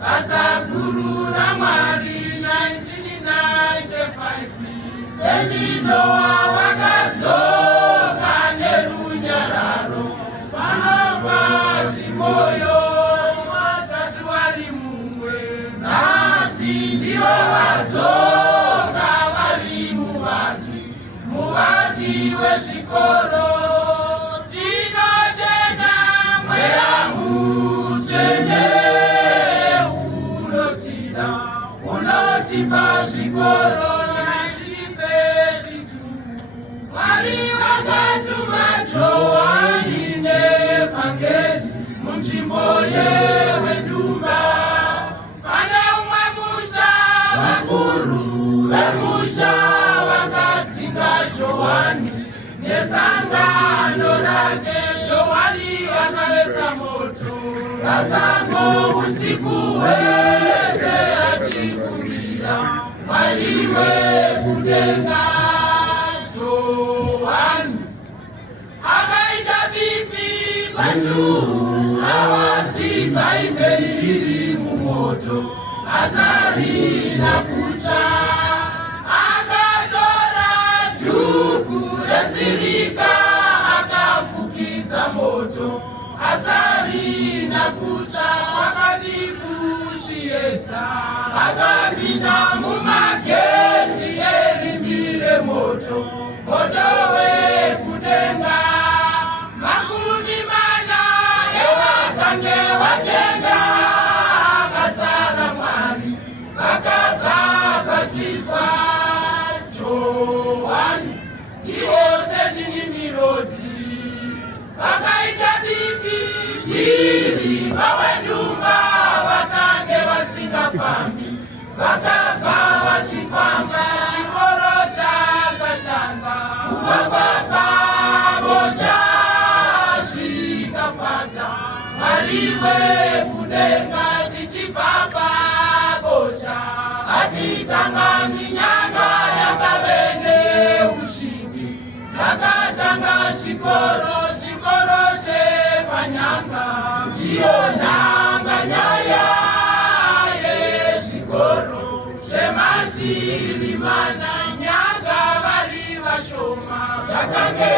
Basa Guru Ramari 1995 Sendino wakadzoka nerunyararo panova chimoyo watatu vari mumwe nhasi ndivo vadzoka vari muvaki wezvikoro tinotenda mweya mutsvene pazvikoro 1932 Mwari vakatuma Johani nevhangeri munzvimbo yeWedumba. Pane umwe musha vakuru vemusha vakadzinga Johani nesangano rake. Johani vakavesa moto pasango usiku hwese achikumbira Mwariwe kudenga. Johani akaita pipi pachuru avasimba imberi riri mumoto asarina kucha. Akatora dhuku resirika akafukidza moto asarina kucha. Pakati kuchiedza akapinda mumageti erimbire moto wekudenga. Makumi mana evakange vatenga vasara Mwari vakabva pachifa. Johani ndiwose ndinimiroti vakaita bibi tiri vaWedumba vakange vasingafambi vakabva vachifamba. Chikoro chakatanga kufamba pavo chasvikafadza Mwariwe kudenga. Tichibva pabocha hatikangani nyanga yakave neushingi. Takatanga chikoro chepanyanga ndiyo nhanga nyaya yezvikoro zvemativi mana. Nyanga vari vashoma zvakange